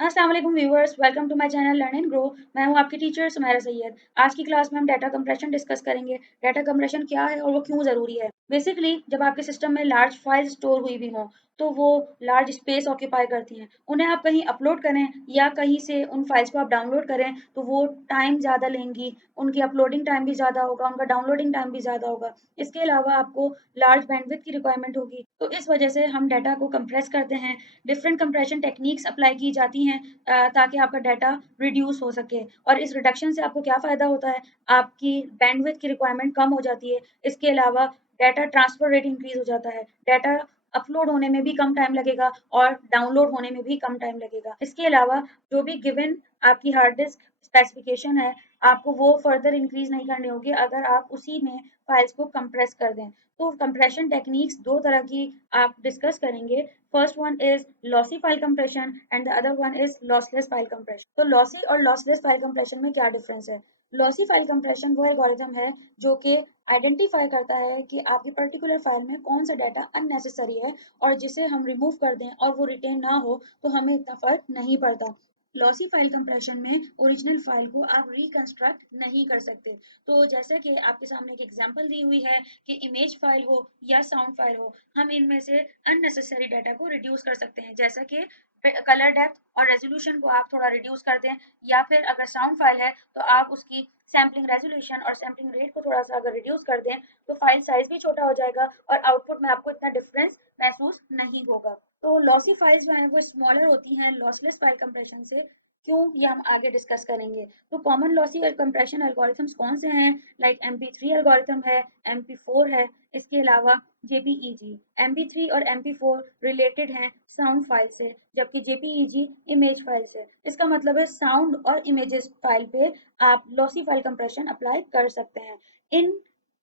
अस्सलाम वालेकुम viewers, welcome to my channel learn and grow. मैं हूं आपकी टीचर सुमेरा सैयद। आज की क्लास में हम डाटा कंप्रेशन डिस्कस करेंगे। डाटा कंप्रेशन क्या है और वो क्यों ज़रूरी है। बेसिकली जब आपके सिस्टम में लार्ज फाइल स्टोर हुई भी हों तो वो लार्ज स्पेस ऑक्यूपाई करती हैं। उन्हें आप कहीं अपलोड करें या कहीं से उन फाइल्स को आप डाउनलोड करें तो वो टाइम ज़्यादा लेंगी, उनकी अपलोडिंग टाइम भी ज़्यादा होगा, उनका डाउनलोडिंग टाइम भी ज़्यादा होगा। इसके अलावा आपको लार्ज बैंडविड्थ की रिक्वायरमेंट होगी, तो इस वजह से हम डाटा को कंप्रेस करते हैं। डिफरेंट कंप्रेशन टेक्निक्स अप्लाई की जाती हैं ताकि आपका डाटा रिड्यूस हो सके। और इस रिडक्शन से आपको क्या फ़ायदा होता है, आपकी बैंडविड्थ की रिक्वायरमेंट कम हो जाती है। इसके अलावा डाटा ट्रांसफर रेट इंक्रीज़ हो जाता है। डाटा अपलोड होने में भी कम टाइम लगेगा और डाउनलोड होने में भी कम टाइम लगेगा। इसके अलावा जो भी गिवन आपकी हार्ड डिस्क स्पेसिफिकेशन है, आपको वो फर्दर इंक्रीज़ नहीं करनी होगी अगर आप उसी में फाइल्स को कंप्रेस कर दें। तो कंप्रेशन टेक्निक्स 2 तरह की आप डिस्कस करेंगे। First one is lossy file compression and the other one is lossless file compression. तो लॉसी और लॉसलेस फाइल कंप्रेशन में क्या डिफरेंस है? लॉसी फाइल कंप्रेशन वो एल्गोरिथम है जो कि आइडेंटिफाई करता है कि आपकी पर्टिकुलर फाइल में कौन सा डाटा अननेसेसरी है और जिसे हम रिमूव कर दें और वो रिटेन ना हो तो हमें इतना फर्क नहीं पड़ता। लॉसी फाइल कंप्रेशन में ओरिजिनल फाइल को आप रिकंस्ट्रक्ट नहीं कर सकते। तो जैसे कि आपके सामने एक एग्जांपल दी हुई है कि इमेज फाइल हो या साउंड फाइल हो, हम इनमें से अननेसेसरी डाटा को रिड्यूस कर सकते हैं। जैसे कि कलर डेप्थ और रेजोल्यूशन को आप थोड़ा रिड्यूस कर दें, या फिर अगर साउंड फाइल है तो आप उसकी सैम्पलिंग रेजोल्यूशन और सैम्पलिंग रेट को थोड़ा सा अगर रिड्यूस कर दें तो फाइल साइज भी छोटा हो जाएगा और आउटपुट में आपको इतना डिफरेंस महसूस नहीं होगा। तो लॉसी फाइल्स जो हैं वो स्मॉलर होती हैं लॉसलेस फाइल कंप्रेशन से। क्यों, ये हम आगे डिस्कस करेंगे। तो कॉमन लॉसी और कंप्रेशन एल्गोरिथम्स कौन से हैं? लाइक MP3 एल्गोरिथम है, MP4 है, इसके अलावा JPEG। MP3 और MP4 रिलेटेड हैं साउंड फाइल से, जबकि JPEG इमेज फाइल से। इसका मतलब है साउंड और इमेजेस फाइल पे आप लॉसी फाइल कंप्रेशन अप्लाई कर सकते हैं। इन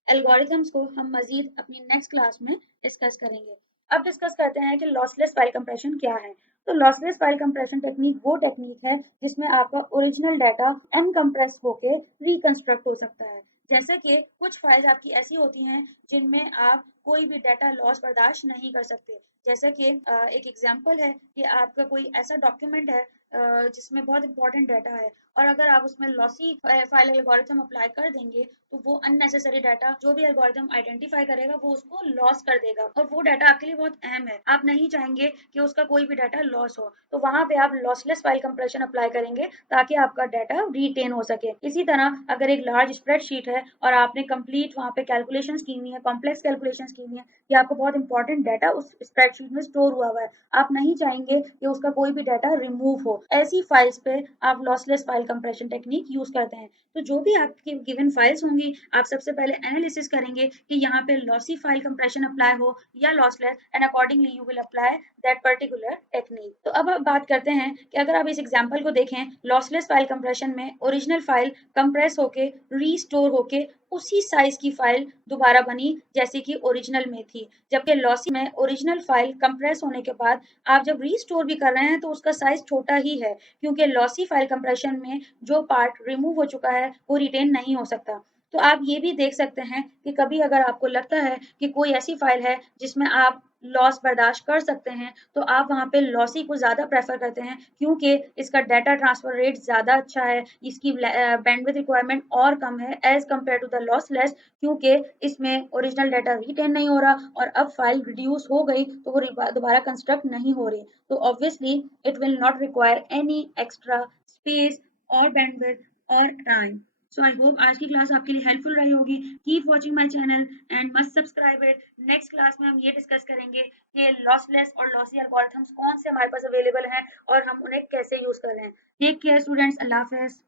एल्गोरिथम्स को हम मजीद अपनी नेक्स्ट क्लास में डिस्कस करेंगे। अब डिस्कस करते हैं कि लॉसलेस फाइल कंप्रेशन क्या है। तो लॉसलेस फाइल कंप्रेशन टेक्निक वो टेक्निक है जिसमें आपका ओरिजिनल डाटा अनकंप्रेस होके रिकंस्ट्रक्ट हो सकता है। जैसे कि कुछ फाइल्स आपकी ऐसी होती हैं जिनमें आप कोई भी डाटा लॉस बर्दाश्त नहीं कर सकते। जैसे कि एक एग्जांपल है कि आपका कोई ऐसा डॉक्यूमेंट है जिसमें बहुत इंपॉर्टेंट डाटा है, और अगर आप उसमें लॉसी फाइल एल्गोरिथम अप्लाई कर देंगे तो वो अननेसेसरी डाटा जो भी एल्गोरिथम आइडेंटिफाई करेगा वो उसको लॉस कर देगा, और वो डाटा आपके लिए बहुत अहम है। आप नहीं चाहेंगे कि उसका कोई भी डाटा लॉस हो, तो वहां पे आप लॉसलेस फाइल कंप्रेशन अप्लाई करेंगे ताकि आपका डाटा रिटेन हो सके। इसी तरह अगर एक लार्ज स्प्रेडशीट है और आपने कंप्लीट वहां पे कैलकुलेशंस की हुई है, कॉम्प्लेक्स कैलकुलेशंस की हुई है, कि आपको बहुत इंपॉर्टेंट डाटा उस स्प्रेडशीट में स्टोर हुआ हुआ है, आप नहीं चाहेंगे कि उसका कोई भी डाटा रिमूव हो, ऐसी फाइल्स पे आप lossless file compression technique use करते हैं। तो जो भी आपकी गिवन फाइल्स होंगी, आप सबसे पहले एनालिसिस करेंगे कि यहाँ पे लॉसी फाइल कंप्रेशन अप्लाई हो या lossless, and accordingly you will apply that particular technique. तो अब हम बात करते हैं कि अगर आप इस एग्जांपल को देखें, लॉसलेस फाइल कंप्रेशन में ओरिजिनल फाइल कंप्रेस होके रीस्टोर होके उसी साइज की फाइल दोबारा बनी जैसे कि ओरिजिनल में थी, जबकि लॉसी में ओरिजिनल फाइल कंप्रेस होने के बाद आप जब रीस्टोर भी कर रहे हैं तो उसका साइज छोटा ही है, क्योंकि लॉसी फाइल कंप्रेशन में जो पार्ट रिमूव हो चुका है वो रिटेन नहीं हो सकता। तो आप ये भी देख सकते हैं कि कभी अगर आपको लगता है कि कोई ऐसी फाइल है जिसमें आप लॉस बर्दाश्त कर सकते हैं तो आप वहाँ पे लॉसी को ज़्यादा प्रेफर करते हैं, क्योंकि इसका डाटा ट्रांसफर रेट ज़्यादा अच्छा है, इसकी बैंडविड्थ रिक्वायरमेंट और कम है as compare to the lossless, क्योंकि इसमें ओरिजिनल डाटा रिटेन नहीं हो रहा और अब फाइल रिड्यूस हो गई तो वो दोबारा कंस्ट्रक्ट नहीं हो रही, तो obviously it will not require any extra space और बैंडविड्थ और टाइम। सो आई होप आज की क्लास आपके लिए हेल्पफुल रही होगी। Keep watching my channel and must subscribe it. Next class में हम ये डिस्कस करेंगे कि लॉसलेस और लॉसी एल्गोरिथम्स कौन से हमारे पास अवेलेबल हैं और हम उन्हें कैसे यूज कर रहे हैं। टेक केयर स्टूडेंट्स, अल्लाह हाफिज।